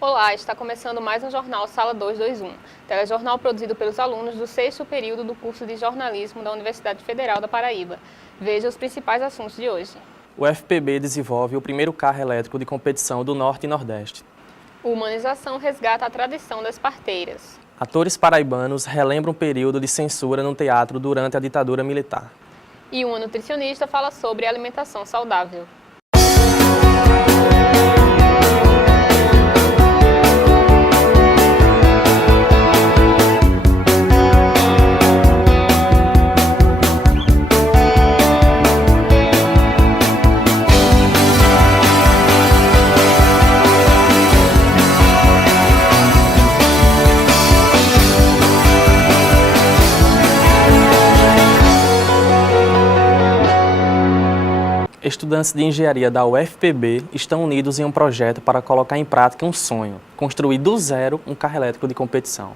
Olá, está começando mais um Jornal Sala 221, telejornal produzido pelos alunos do 6º período do curso de jornalismo da Universidade Federal da Paraíba. Veja os principais assuntos de hoje. O FPB desenvolve o primeiro carro elétrico de competição do Norte e Nordeste. Humanização resgata a tradição das parteiras. Atores paraibanos relembram um período de censura no teatro durante a ditadura militar. E uma nutricionista fala sobre alimentação saudável. Estudantes de engenharia da UFPB estão unidos em um projeto para colocar em prática um sonho, construir do zero um carro elétrico de competição.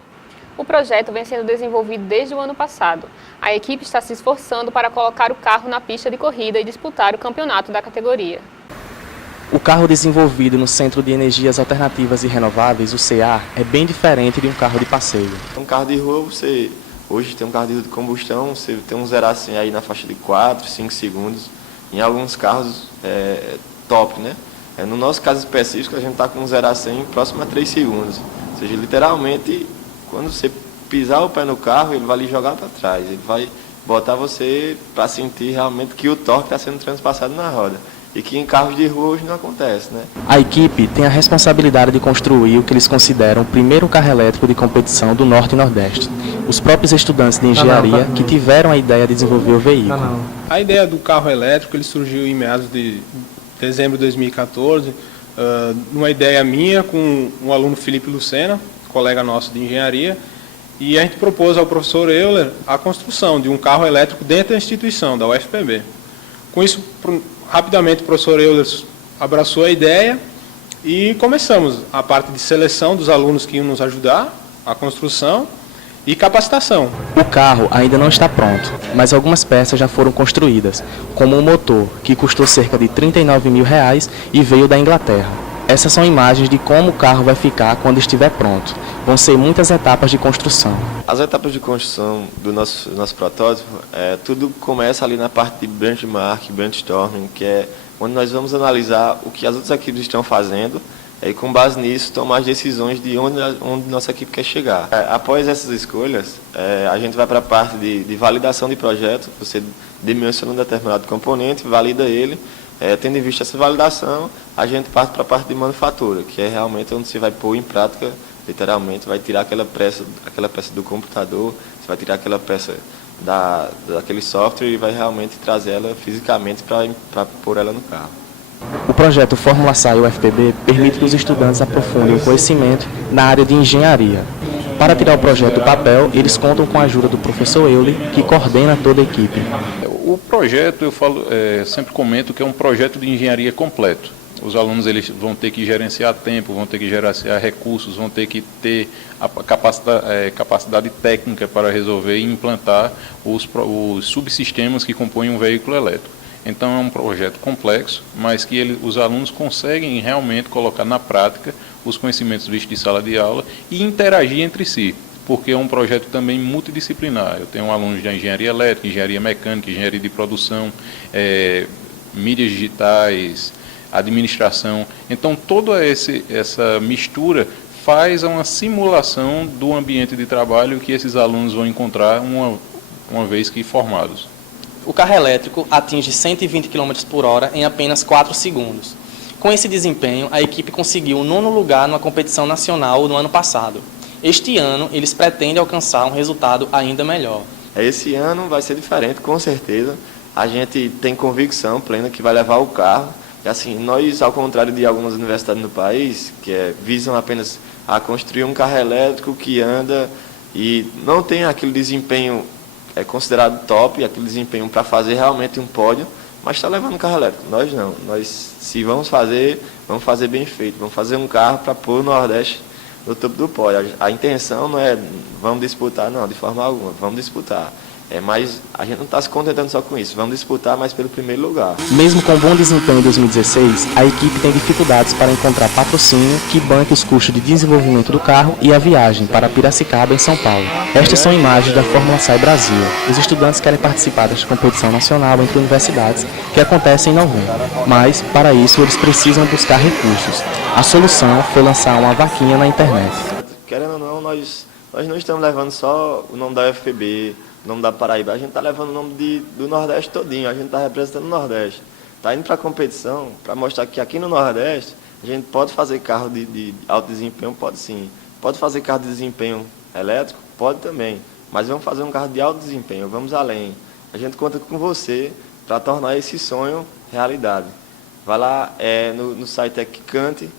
O projeto vem sendo desenvolvido desde o ano passado. A equipe está se esforçando para colocar o carro na pista de corrida e disputar o campeonato da categoria. O carro desenvolvido no Centro de Energias Alternativas e Renováveis, o CEAR, é bem diferente de um carro de passeio. Um carro de rua, hoje tem um carro de combustão, você tem um zero assim aí na faixa de 4, 5 segundos. Em alguns carros top, né? No nosso caso específico, a gente está com um 0 a 100 próximo a 3 segundos. Ou seja, literalmente, quando você pisar o pé no carro, ele vai lhe jogar para trás. Ele vai botar você para sentir realmente que o torque está sendo transpassado na roda. E que em carros de rua hoje não acontece, né? A equipe tem a responsabilidade de construir o que eles consideram o primeiro carro elétrico de competição do Norte e Nordeste. Os próprios estudantes de engenharia que tiveram a ideia de desenvolver o veículo. A ideia do carro elétrico ele surgiu em meados de dezembro de 2014, numa ideia minha com o aluno Felipe Lucena, colega nosso de engenharia, e a gente propôs ao professor Euler a construção de um carro elétrico dentro da instituição, da UFPB. Com isso, rapidamente o professor Euler abraçou a ideia e começamos a parte de seleção dos alunos que iam nos ajudar, a construção e capacitação. O carro ainda não está pronto, mas algumas peças já foram construídas, como o motor, que custou cerca de R$39 mil e veio da Inglaterra. Essas são imagens de como o carro vai ficar quando estiver pronto. Vão ser muitas etapas de construção. As etapas de construção do nosso protótipo, tudo começa ali na parte de benchmark, brainstorming, que é onde nós vamos analisar o que as outras equipes estão fazendo e com base nisso tomar as decisões de onde nossa equipe quer chegar. Após essas escolhas, a gente vai para a parte de validação de projeto. Você dimensiona um determinado componente, valida ele. Tendo em vista essa validação, a gente parte para a parte de manufatura, que é realmente onde você vai pôr em prática, literalmente, vai tirar aquela peça do computador, você vai tirar aquela peça daquele software e vai realmente trazer ela fisicamente para pôr ela no carro. O projeto Fórmula SAI UFPB permite que os estudantes aprofundem o conhecimento na área de engenharia. Para tirar o projeto do papel, eles contam com a ajuda do professor Euler, que coordena toda a equipe. O projeto, eu sempre comento que é um projeto de engenharia completo. Os alunos eles vão ter que gerenciar tempo, vão ter que gerenciar recursos, vão ter que ter a capacidade técnica para resolver e implantar os subsistemas que compõem um veículo elétrico. Então é um projeto complexo, mas que os alunos conseguem realmente colocar na prática os conhecimentos vistos de sala de aula e interagir entre si, porque é um projeto também multidisciplinar. Eu tenho alunos de engenharia elétrica, engenharia mecânica, engenharia de produção, mídias digitais, administração. Então toda essa mistura faz uma simulação do ambiente de trabalho que esses alunos vão encontrar uma vez que formados. O carro elétrico atinge 120 km por hora em apenas 4 segundos. Com esse desempenho, a equipe conseguiu o 9º lugar numa competição nacional no ano passado. Este ano, eles pretendem alcançar um resultado ainda melhor. Esse ano vai ser diferente, com certeza. A gente tem convicção plena que vai levar o carro. E assim, nós, ao contrário de algumas universidades no país, que visam apenas a construir um carro elétrico que anda e não tem aquele desempenho considerado top, aquele desempenho para fazer realmente um pódio, mas está levando um carro elétrico. Nós não. Nós, se vamos fazer bem feito. Vamos fazer um carro para pôr o Nordeste no topo do pódio. A intenção não é vamos disputar, não, de forma alguma. Vamos disputar. Mas a gente não está se contentando só com isso, vamos disputar mais pelo primeiro lugar. Mesmo com bom desempenho em 2016, a equipe tem dificuldades para encontrar patrocínio que banque os custos de desenvolvimento do carro e a viagem para Piracicaba, em São Paulo. Estas são imagens da Fórmula SAI Brasil. Os estudantes querem participar desta competição nacional entre universidades que acontece em novembro, mas, para isso, eles precisam buscar recursos. A solução foi lançar uma vaquinha na internet. Querendo ou não, nós não estamos levando só o nome da UFPB, o nome da Paraíba, a gente está levando o nome do Nordeste todinho, a gente está representando o Nordeste. Está indo para a competição para mostrar que aqui no Nordeste a gente pode fazer carro de alto desempenho, pode sim. Pode fazer carro de desempenho elétrico? Pode também. Mas vamos fazer um carro de alto desempenho, vamos além. A gente conta com você para tornar esse sonho realidade. Vai lá no site Equicante,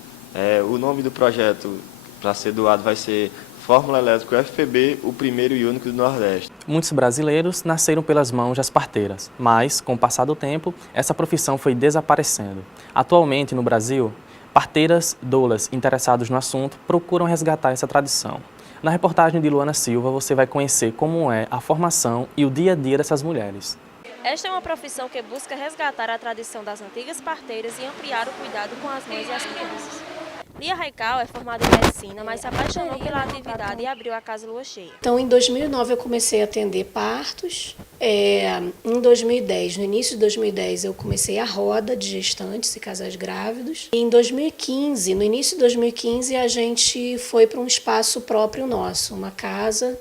o nome do projeto para ser doado vai ser Fórmula Elétrica UFPB, o primeiro e único do Nordeste. Muitos brasileiros nasceram pelas mãos das parteiras, mas, com o passar do tempo, essa profissão foi desaparecendo. Atualmente, no Brasil, parteiras, doulas interessados no assunto procuram resgatar essa tradição. Na reportagem de Luana Silva, você vai conhecer como é a formação e o dia a dia dessas mulheres. Esta é uma profissão que busca resgatar a tradição das antigas parteiras e ampliar o cuidado com as mães e as crianças. Lia Raical é formada em medicina, mas se apaixonou pela atividade e abriu a Casa Lua Cheia. Então, em 2009 eu comecei a atender partos. Em 2010, no início de 2010, eu comecei a roda de gestantes e casais grávidos. E em 2015, no início de 2015, a gente foi para um espaço próprio nosso, uma casa,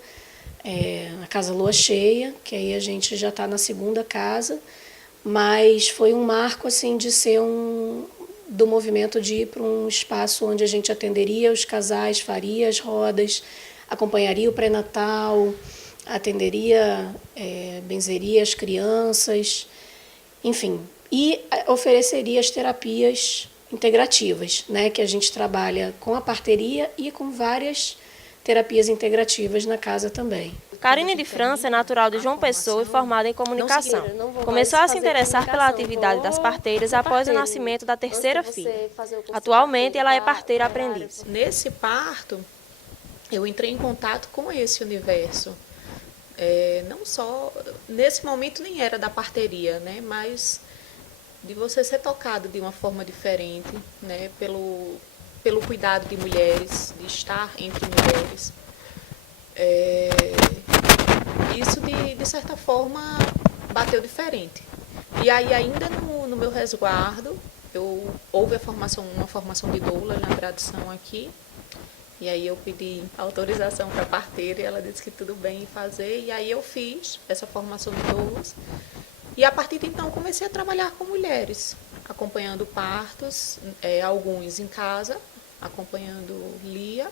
a Casa Lua Cheia, que aí a gente já está na segunda casa, mas foi um marco assim de ser do movimento de ir para um espaço onde a gente atenderia os casais, faria as rodas, acompanharia o pré-natal, atenderia, benzeria as crianças, enfim, e ofereceria as terapias integrativas, né, que a gente trabalha com a parteria e com várias terapias integrativas na casa também. Karine de França é natural de João Pessoa e formada em comunicação. Começou a se interessar pela atividade das parteiras após o nascimento da terceira filha. Atualmente, ela é parteira aprendiz. Nesse parto, eu entrei em contato com esse universo. Não só, nesse momento nem era da parteria, né, mas de você ser tocado de uma forma diferente, né, pelo cuidado de mulheres, de estar entre mulheres. Isso, de certa forma, bateu diferente. E aí, ainda no meu resguardo, houve uma formação de doula na tradição aqui. E aí eu pedi autorização para a parteira e ela disse que tudo bem em fazer. E aí eu fiz essa formação de doulas. E a partir de então comecei a trabalhar com mulheres, acompanhando partos, alguns em casa, acompanhando Lia.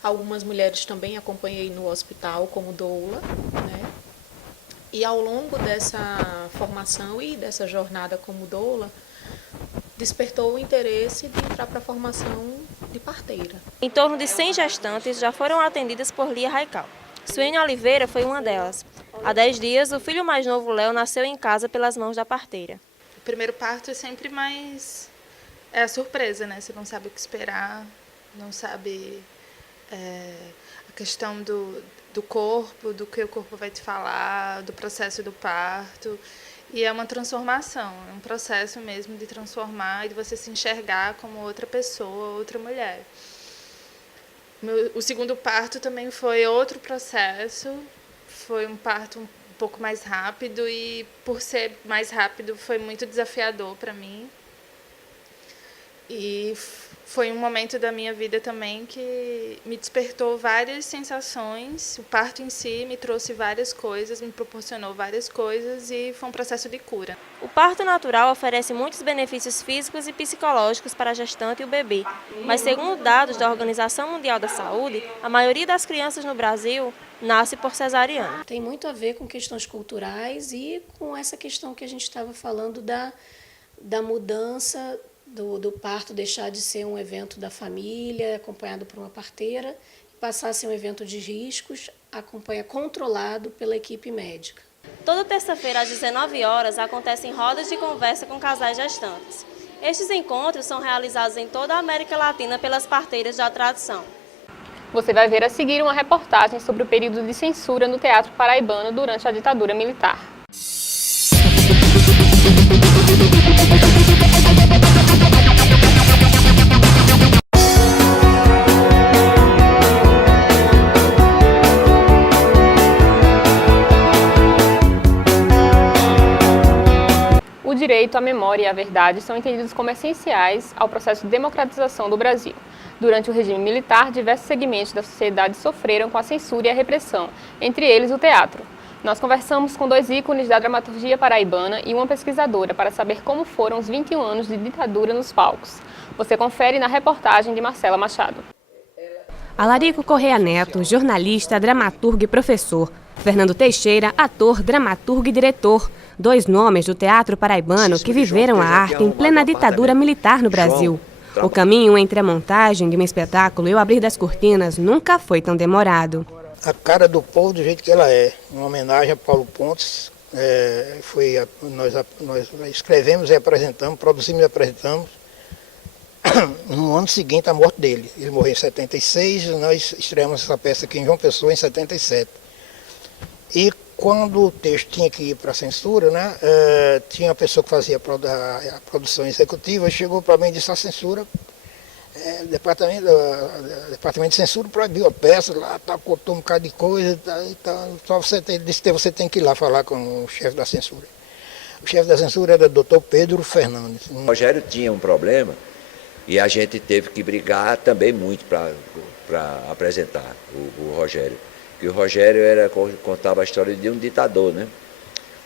Algumas mulheres também acompanhei no hospital como doula, né? E ao longo dessa formação e dessa jornada como doula, despertou o interesse de entrar para a formação de parteira. Em torno de 100 gestantes já foram atendidas por Lia Raical. Suene Oliveira foi uma delas. Há 10 dias, o filho mais novo, Léo, nasceu em casa pelas mãos da parteira. O primeiro parto é sempre mais... é a surpresa, né? Você não sabe o que esperar, não sabe... a questão do corpo, do que o corpo vai te falar, do processo do parto. E é uma transformação, é um processo mesmo de transformar e de você se enxergar como outra pessoa, outra mulher. O segundo parto também foi outro processo, foi um parto um pouco mais rápido e, por ser mais rápido, foi muito desafiador para mim. E foi um momento da minha vida também que me despertou várias sensações. O parto em si me trouxe várias coisas, me proporcionou várias coisas e foi um processo de cura. O parto natural oferece muitos benefícios físicos e psicológicos para a gestante e o bebê. Mas, segundo dados da Organização Mundial da Saúde, a maioria das crianças no Brasil nasce por cesariana. Tem muito a ver com questões culturais e com essa questão que a gente estava falando da mudança do parto deixar de ser um evento da família, acompanhado por uma parteira, e passar a ser um evento de riscos, controlado pela equipe médica. Toda terça-feira, às 19 horas, acontecem rodas de conversa com casais gestantes. Estes encontros são realizados em toda a América Latina pelas parteiras da tradição. Você vai ver a seguir uma reportagem sobre o período de censura no teatro paraibano durante a ditadura militar. O direito, à memória e à verdade são entendidos como essenciais ao processo de democratização do Brasil. Durante o regime militar, diversos segmentos da sociedade sofreram com a censura e a repressão, entre eles o teatro. Nós conversamos com 2 ícones da dramaturgia paraibana e uma pesquisadora para saber como foram os 21 anos de ditadura nos palcos. Você confere na reportagem de Marcela Machado. Alarico Correia Neto, jornalista, dramaturgo e professor. Fernando Teixeira, ator, dramaturgo e diretor. 2 nomes do teatro paraibano que viveram a arte em plena ditadura militar no Brasil. O caminho entre a montagem de um espetáculo e o abrir das cortinas nunca foi tão demorado. A cara do povo do jeito que ela é, uma homenagem a Paulo Pontes. Nós escrevemos e apresentamos, produzimos e apresentamos no ano seguinte à morte dele. Ele morreu em 76 e nós estreamos essa peça aqui em João Pessoa em 77. E quando o texto tinha que ir para a censura, né, tinha uma pessoa que fazia a produção executiva, chegou para mim e disse: a censura, o departamento de censura proibiu a peça, lá cortou um bocado de coisa, só você tem que ir lá falar com o chefe da censura. O chefe da censura era o Dr. Pedro Fernandes. O Rogério tinha um problema e a gente teve que brigar também muito para apresentar o Rogério. Que o Rogério contava a história de um ditador, né?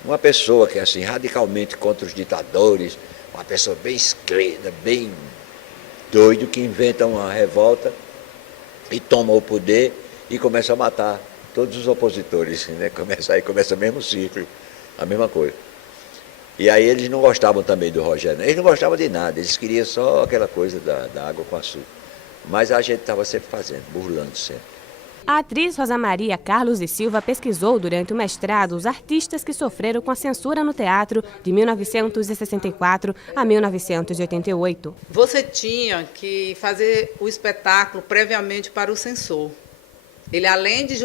Uma pessoa que é assim, radicalmente contra os ditadores, uma pessoa bem esquerda, bem doido, que inventa uma revolta e toma o poder e começa a matar todos os opositores, né? Começa o mesmo ciclo, a mesma coisa. E aí eles não gostavam também do Rogério, eles não gostavam de nada, eles queriam só aquela coisa da água com açúcar. Mas a gente estava sempre fazendo, burlando sempre. A atriz Rosa Maria Carlos de Silva pesquisou durante o mestrado os artistas que sofreram com a censura no teatro de 1964 a 1988. Você tinha que fazer o espetáculo previamente para o censor. Ele, além de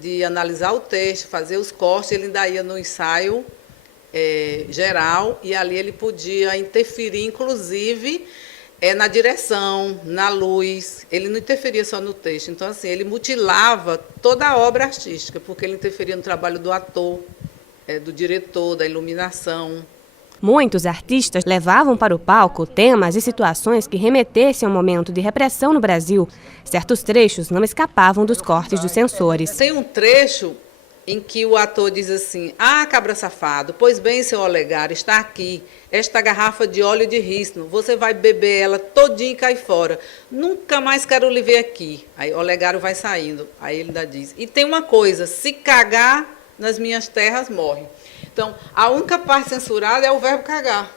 de analisar o texto, fazer os cortes, ele ainda ia no ensaio geral e ali ele podia interferir, inclusive, na direção, na luz. Ele não interferia só no texto. Então, assim, ele mutilava toda a obra artística, porque ele interferia no trabalho do ator, do diretor, da iluminação. Muitos artistas levavam para o palco temas e situações que remetessem ao momento de repressão no Brasil. Certos trechos não escapavam dos cortes dos censores. Tem um trecho em que o ator diz assim: "Ah, cabra safado, pois bem, seu Olegário, está aqui esta garrafa de óleo de rícino, você vai beber ela todinha e cair fora. Nunca mais quero lhe ver aqui." Aí o Olegário vai saindo, aí ele ainda diz: "E tem uma coisa, se cagar nas minhas terras, morre." Então, a única parte censurada é o verbo cagar.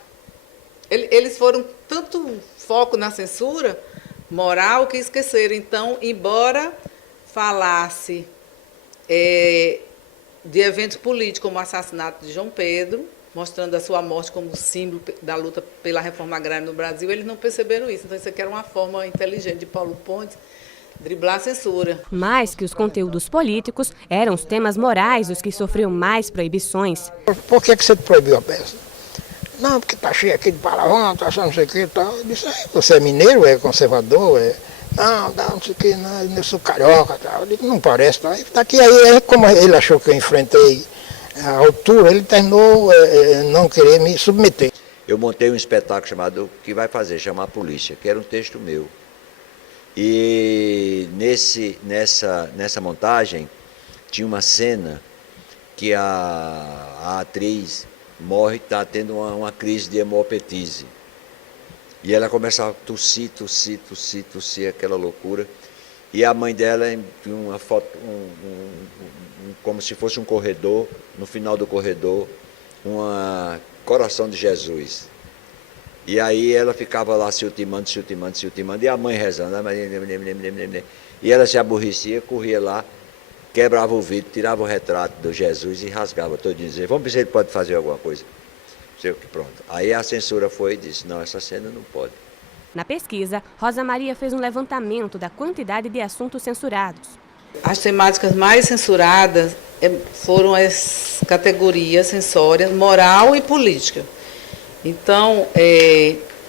Eles foram tanto foco na censura moral que esqueceram. Então, embora falasse de eventos políticos como o assassinato de João Pedro, mostrando a sua morte como símbolo da luta pela reforma agrária no Brasil, eles não perceberam isso. Então, isso aqui era uma forma inteligente de Paulo Pontes driblar a censura. Mais que os conteúdos políticos, eram os temas morais os que sofriam mais proibições. Por que você proibiu a peça? Não, porque está cheio aqui de palavrão, está achando não sei o que e tal. Eu disse: você é mineiro, é conservador, não sei o que, não, eu sou carioca, tal. Eu digo: não parece, tá? Daqui aí, como ele achou que eu enfrentei a altura, ele terminou não querer me submeter. Eu montei um espetáculo chamado Que Vai Fazer, chamar a Polícia, que era um texto meu. E nessa montagem tinha uma cena que a atriz morre, está tendo uma crise de hemopetise. E ela começa a tossir, aquela loucura. E a mãe dela, uma foto, como se fosse um corredor, no final do corredor, um coração de Jesus. E aí ela ficava lá se ultimando, e a mãe rezando. E ela se aborrecia, corria lá, quebrava o vidro, tirava o retrato do Jesus e rasgava todo dia, dizia: vamos ver se ele pode fazer alguma coisa. Sei o que, pronto. Aí a censura foi e disse: não, essa cena não pode. Na pesquisa, Rosa Maria fez um levantamento da quantidade de assuntos censurados. As temáticas mais censuradas foram as categorias censórias moral e política. Então,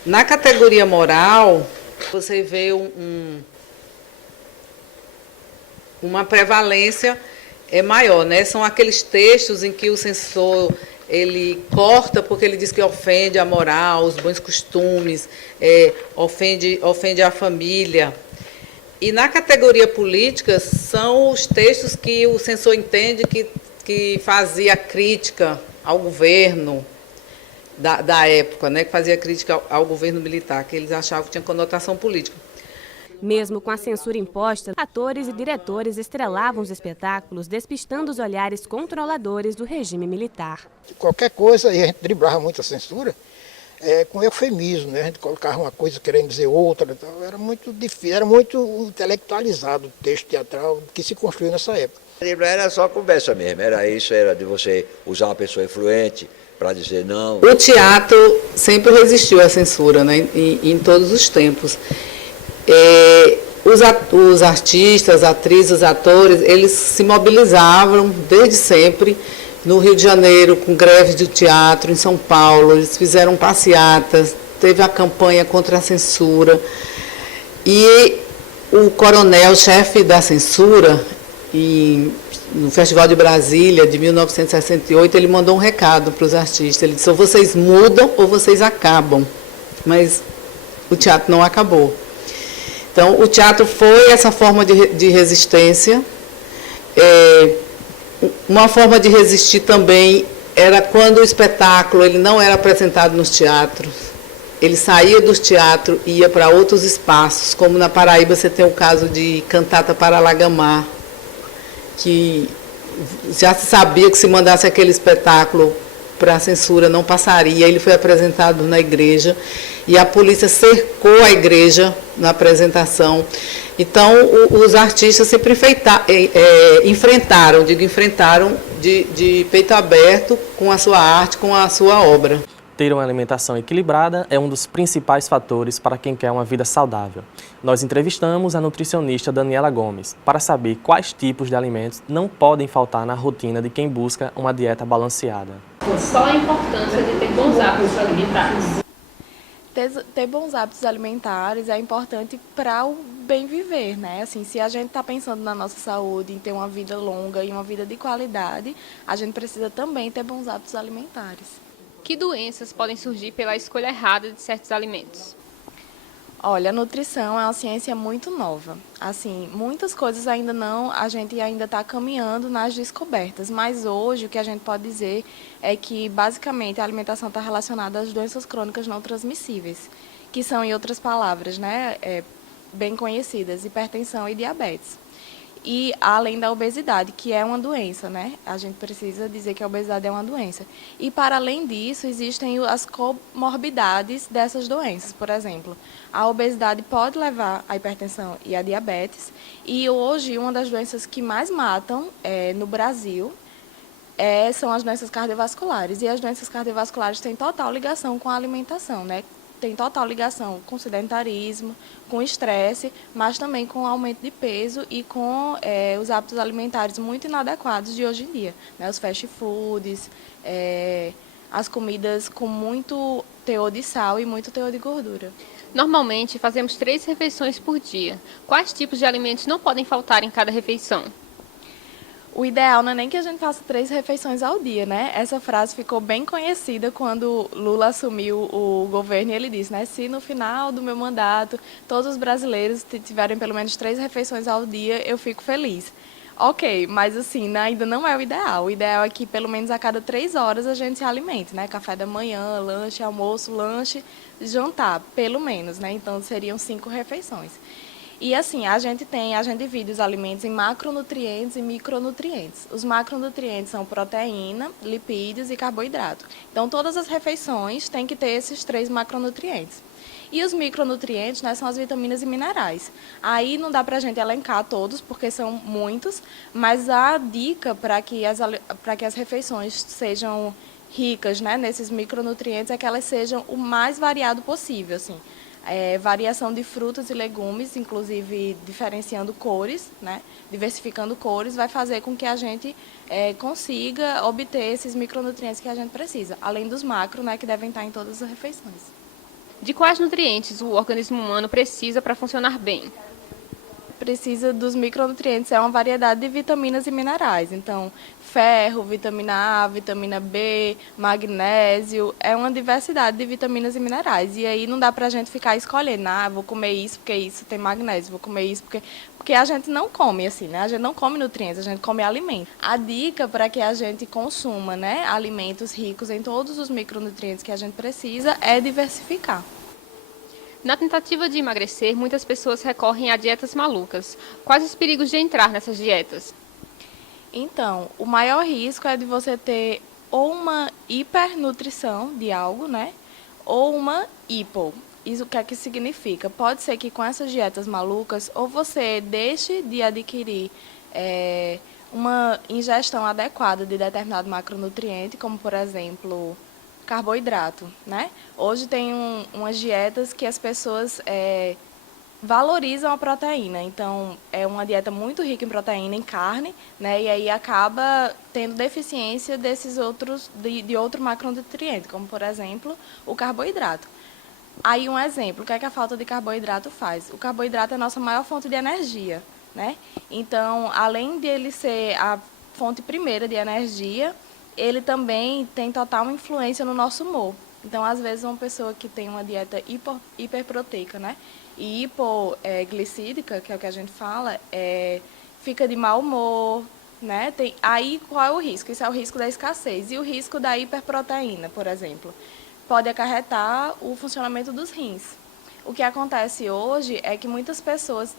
na categoria moral, você vê uma prevalência maior, né? São aqueles textos em que o censor ele corta porque ele diz que ofende a moral, os bons costumes, ofende a família. E na categoria política são os textos que o censor entende que fazia crítica ao governo da época, né? Que fazia crítica ao governo militar, que eles achavam que tinha conotação política. Mesmo com a censura imposta, atores e diretores estrelavam os espetáculos, despistando os olhares controladores do regime militar. Qualquer coisa, e a gente driblava muito a censura, com eufemismo, né? A gente colocava uma coisa querendo dizer outra, então era muito difícil, era muito intelectualizado o texto teatral que se construiu nessa época. Era só conversa mesmo, era isso, era de você usar uma pessoa influente para dizer não. O teatro sempre resistiu à censura, né? Em todos os tempos. Os artistas, atrizes, os atores, eles se mobilizavam desde sempre no Rio de Janeiro, com greves do teatro, em São Paulo, eles fizeram passeatas, teve a campanha contra a censura. E o coronel, chefe da censura, no Festival de Brasília, de 1968, ele mandou um recado para os artistas, ele disse: ou vocês mudam ou vocês acabam. Mas o teatro não acabou. Então, o teatro foi essa forma de resistência. Uma forma de resistir também era quando o espetáculo ele não era apresentado nos teatros. Ele saía dos teatros e ia para outros espaços, como na Paraíba você tem o caso de Cantata para Lagamar, que já se sabia que se mandasse aquele espetáculo para a censura não passaria. Ele foi apresentado na igreja e a polícia cercou a igreja na apresentação. Então, os artistas sempre enfrentaram de peito aberto com a sua arte, com a sua obra. Ter uma alimentação equilibrada é um dos principais fatores para quem quer uma vida saudável. Nós entrevistamos a nutricionista Daniela Gomes para saber quais tipos de alimentos não podem faltar na rotina de quem busca uma dieta balanceada. Qual a importância de ter bons hábitos alimentares? Ter bons hábitos alimentares é importante para o bem viver, né? Assim, se a gente está pensando na nossa saúde, em ter uma vida longa e uma vida de qualidade, a gente precisa também ter bons hábitos alimentares. Que doenças podem surgir pela escolha errada de certos alimentos? Olha, a nutrição é uma ciência muito nova. Assim, muitas coisas a gente ainda está caminhando nas descobertas, mas hoje o que a gente pode dizer é que, basicamente, a alimentação está relacionada às doenças crônicas não transmissíveis, que são, em outras palavras, né, bem conhecidas, hipertensão e diabetes. E além da obesidade, que é uma doença, né? A gente precisa dizer que a obesidade é uma doença. E para além disso, existem as comorbidades dessas doenças. Por exemplo, a obesidade pode levar à hipertensão e à diabetes. E hoje, uma das doenças que mais matam no Brasil são as doenças cardiovasculares. E as doenças cardiovasculares têm total ligação com a alimentação, né? Tem total ligação com sedentarismo, com estresse, mas também com o aumento de peso e com os hábitos alimentares muito inadequados de hoje em dia, né? Os fast foods, as comidas com muito teor de sal e muito teor de gordura. Normalmente fazemos 3 refeições por dia. Quais tipos de alimentos não podem faltar em cada refeição? O ideal não é nem que a gente faça 3 refeições ao dia, né? Essa frase ficou bem conhecida quando Lula assumiu o governo e ele disse, né? Se no final do meu mandato todos os brasileiros tiverem pelo menos 3 refeições ao dia, eu fico feliz. Ok, mas assim, ainda não é o ideal. O ideal é que pelo menos a cada 3 horas a gente se alimente, né? Café da manhã, lanche, almoço, lanche, jantar, pelo menos, né? Então seriam 5 refeições. E assim, a gente divide os alimentos em macronutrientes e micronutrientes. Os macronutrientes são proteína, lipídios e carboidrato. Então, todas as refeições têm que ter esses 3 macronutrientes. E os micronutrientes, né, são as vitaminas e minerais. Aí não dá para a gente elencar todos, porque são muitos, mas a dica para que as refeições sejam ricas, né, nesses micronutrientes é que elas sejam o mais variado possível, assim. variação de frutas e legumes, inclusive diferenciando cores, né? Diversificando cores, vai fazer com que a gente consiga obter esses micronutrientes que a gente precisa, além dos macro, né, que devem estar em todas as refeições. De quais nutrientes o organismo humano precisa para funcionar bem? Precisa dos micronutrientes, é uma variedade de vitaminas e minerais. Então, ferro, vitamina A, vitamina B, magnésio, é uma diversidade de vitaminas e minerais. E aí não dá para a gente ficar escolhendo, vou comer isso porque isso tem magnésio, vou comer isso porque a gente não come assim, né? A gente não come nutrientes, a gente come alimentos. A dica para que a gente consuma, né, alimentos ricos em todos os micronutrientes que a gente precisa é diversificar. Na tentativa de emagrecer, muitas pessoas recorrem a dietas malucas. Quais os perigos de entrar nessas dietas? Então, o maior risco é de você ter ou uma hipernutrição de algo, né? Ou uma hipo. Isso o que é que significa? Pode ser que com essas dietas malucas, ou você deixe de adquirir uma ingestão adequada de determinado macronutriente, como por exemplo carboidrato, né? Hoje tem umas dietas que as pessoas valorizam a proteína, então é uma dieta muito rica em proteína, em carne, né? E aí acaba tendo deficiência desses outros de outro macronutriente, como por exemplo o carboidrato. Aí um exemplo, o que é que a falta de carboidrato faz? O carboidrato é a nossa maior fonte de energia, né? Então, além de ele ser a fonte primeira de energia, ele também tem total influência no nosso humor. Então, às vezes, uma pessoa que tem uma dieta hiperproteica, né, e hipoglicídica, que é o que a gente fala, fica de mau humor, né? Aí, qual é o risco? Isso é o risco da escassez. E o risco da hiperproteína, por exemplo, pode acarretar o funcionamento dos rins. O que acontece hoje é que muitas pessoas...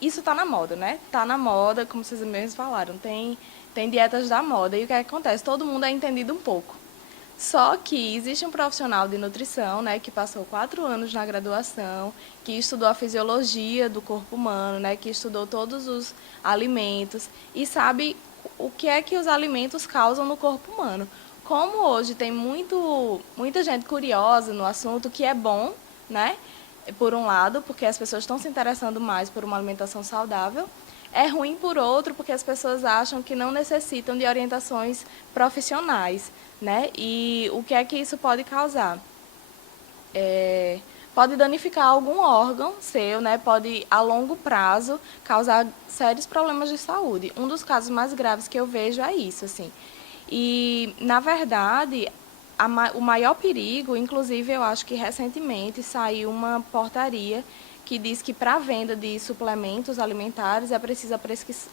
Isso está na moda, né? Está na moda, como vocês mesmos falaram, tem dietas da moda. E o que acontece? Todo mundo é entendido um pouco. Só que existe um profissional de nutrição, né, que passou 4 anos na graduação, que estudou a fisiologia do corpo humano, né, que estudou todos os alimentos e sabe o que é que os alimentos causam no corpo humano. Como hoje tem muita gente curiosa no assunto, que é bom, né, por um lado, porque as pessoas estão se interessando mais por uma alimentação saudável, é ruim por outro, porque as pessoas acham que não necessitam de orientações profissionais, né? E o que é que isso pode causar? Pode danificar algum órgão seu, né? Pode, a longo prazo, causar sérios problemas de saúde. Um dos casos mais graves que eu vejo é isso, assim. E, na verdade, o maior perigo, inclusive, eu acho que recentemente saiu uma portaria que diz que para a venda de suplementos alimentares é preciso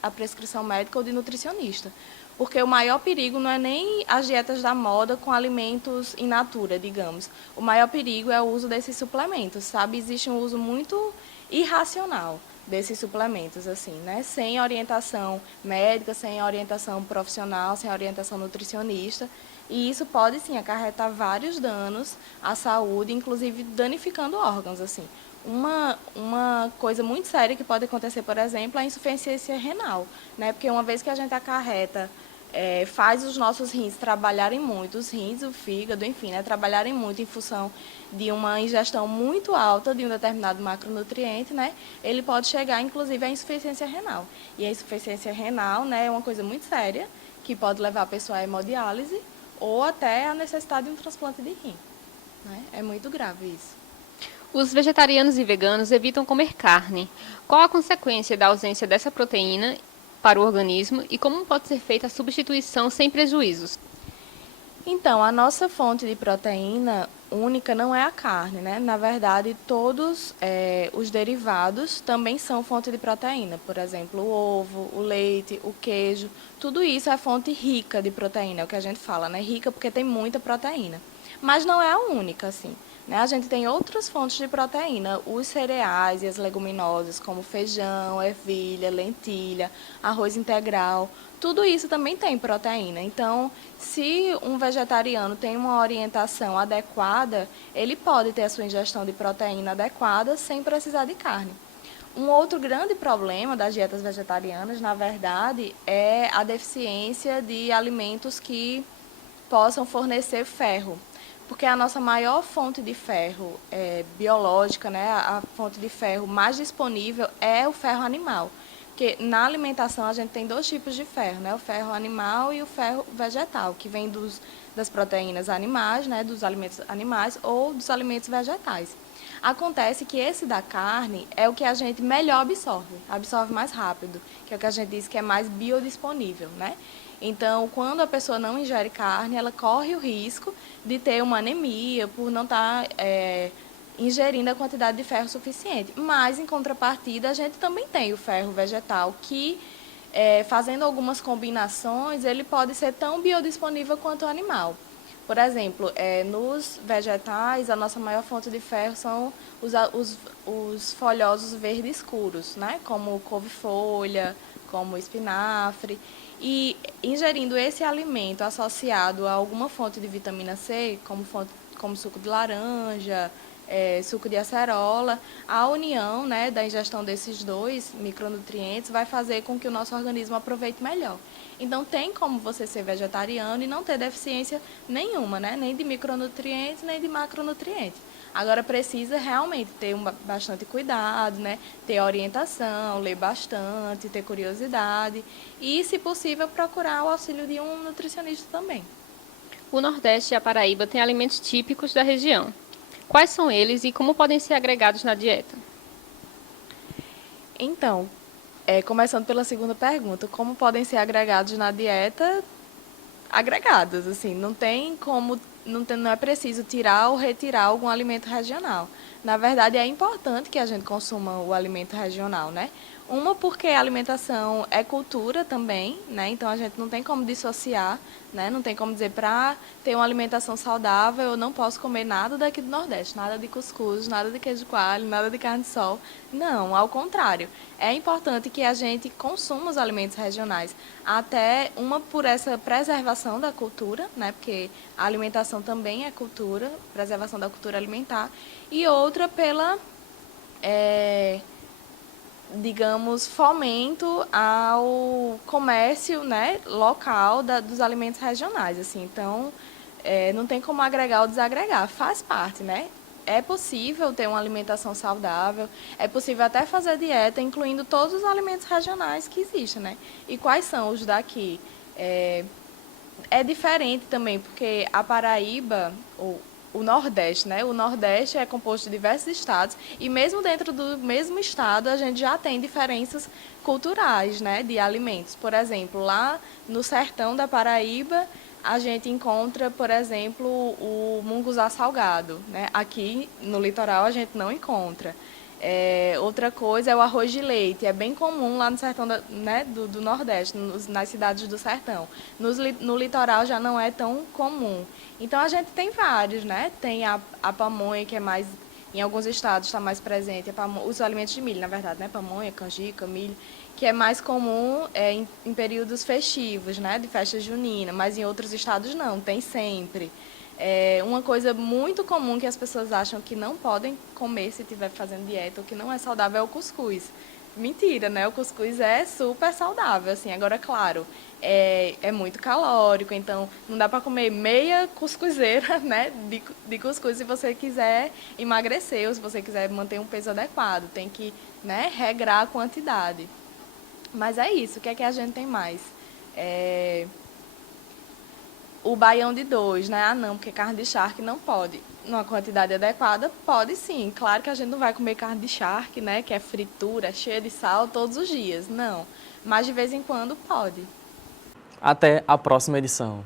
a prescrição médica ou de nutricionista. Porque o maior perigo não é nem as dietas da moda com alimentos in natura, digamos. O maior perigo é o uso desses suplementos, sabe? Existe um uso muito irracional desses suplementos, assim, né? Sem orientação médica, sem orientação profissional, sem orientação nutricionista. E isso pode, sim, acarretar vários danos à saúde, inclusive danificando órgãos, assim. Uma coisa muito séria que pode acontecer, por exemplo, é a insuficiência renal, né? Porque uma vez que a gente acarreta, faz os nossos rins trabalharem muito, os rins, o fígado, enfim, né? Trabalharem muito em função de uma ingestão muito alta de um determinado macronutriente, né? Ele pode chegar, inclusive, à insuficiência renal. E a insuficiência renal, né, é uma coisa muito séria, que pode levar a pessoa à hemodiálise ou até a necessidade de um transplante de rim, né? É muito grave isso. Os vegetarianos e veganos evitam comer carne. Qual a consequência da ausência dessa proteína para o organismo e como pode ser feita a substituição sem prejuízos? Então, a nossa fonte de proteína única não é a carne, né? Na verdade, todos os derivados também são fonte de proteína. Por exemplo, o ovo, o leite, o queijo, tudo isso é fonte rica de proteína, é o que a gente fala, né? Rica porque tem muita proteína. Mas não é a única, assim. A gente tem outras fontes de proteína, os cereais e as leguminosas, como feijão, ervilha, lentilha, arroz integral, tudo isso também tem proteína. Então, se um vegetariano tem uma orientação adequada, ele pode ter a sua ingestão de proteína adequada sem precisar de carne. Um outro grande problema das dietas vegetarianas, na verdade, é a deficiência de alimentos que possam fornecer ferro. porque a nossa maior fonte de ferro biológica, né, a fonte de ferro mais disponível é o ferro animal. Porque na alimentação a gente tem 2 tipos de ferro, né, o ferro animal e o ferro vegetal, que vem das proteínas animais, né, dos alimentos animais ou dos alimentos vegetais. Acontece que esse da carne é o que a gente melhor absorve mais rápido, que é o que a gente diz que é mais biodisponível, né? Então, quando a pessoa não ingere carne, ela corre o risco de ter uma anemia por não estar ingerindo a quantidade de ferro suficiente. Mas, em contrapartida, a gente também tem o ferro vegetal, que, fazendo algumas combinações, ele pode ser tão biodisponível quanto o animal. Por exemplo, nos vegetais, a nossa maior fonte de ferro são os folhosos verdes escuros, né? Como couve-folha, como espinafre. E ingerindo esse alimento associado a alguma fonte de vitamina C, como suco de laranja, suco de acerola, a união, né, da ingestão desses 2 micronutrientes vai fazer com que o nosso organismo aproveite melhor. Então, tem como você ser vegetariano e não ter deficiência nenhuma, né, nem de micronutrientes, nem de macronutrientes. Agora, precisa realmente ter bastante cuidado, né, ter orientação, ler bastante, ter curiosidade e, se possível, procurar o auxílio de um nutricionista também. O Nordeste e a Paraíba têm alimentos típicos da região. Quais são eles e como podem ser agregados na dieta? Então, começando pela segunda pergunta, como podem ser agregados na dieta? Agregados, assim, não é preciso tirar ou retirar algum alimento regional. Na verdade, é importante que a gente consuma o alimento regional, né? Uma, porque a alimentação é cultura também, né? Então a gente não tem como dissociar, né? Não tem como dizer, para ter uma alimentação saudável eu não posso comer nada daqui do Nordeste, nada de cuscuz, nada de queijo coalho, nada de carne de sol. Não, ao contrário. É importante que a gente consuma os alimentos regionais, até uma por essa preservação da cultura, né? Porque a alimentação também é cultura, preservação da cultura alimentar, e outra pela digamos, fomento ao comércio, né, local dos alimentos regionais. Assim. Então, não tem como agregar ou desagregar, faz parte, né? É possível ter uma alimentação saudável, é possível até fazer dieta, incluindo todos os alimentos regionais que existem, né? E quais são os daqui? É diferente também, porque a Paraíba, o Nordeste, né? O Nordeste é composto de diversos estados e mesmo dentro do mesmo estado a gente já tem diferenças culturais, né? De alimentos. Por exemplo, lá no sertão da Paraíba a gente encontra, por exemplo, o munguzá salgado, né? Aqui no litoral a gente não encontra. Outra coisa é o arroz de leite, é bem comum lá no sertão né, do Nordeste, nas cidades do sertão. No litoral já não é tão comum. Então a gente tem vários, né? Tem a pamonha, que é mais, em alguns estados está mais presente, os alimentos de milho, na verdade, né? Pamonha, canjica, milho, que é mais comum em períodos festivos, né? De festa junina, mas em outros estados não, tem sempre. Uma coisa muito comum que as pessoas acham que não podem comer se estiver fazendo dieta, ou que não é saudável, é o cuscuz. Mentira, né? O cuscuz é super saudável, assim. Agora, claro, é muito calórico, então não dá para comer meia cuscuzeira, né, de cuscuz se você quiser emagrecer ou se você quiser manter um peso adequado. Tem que, né, regrar a quantidade. Mas é isso. O que é que a gente tem mais? O baião de 2, né? Ah, não, porque carne de charque não pode. Numa quantidade adequada, pode sim. Claro que a gente não vai comer carne de charque, né? Que é fritura, cheia de sal todos os dias. Não. Mas de vez em quando pode. Até a próxima edição.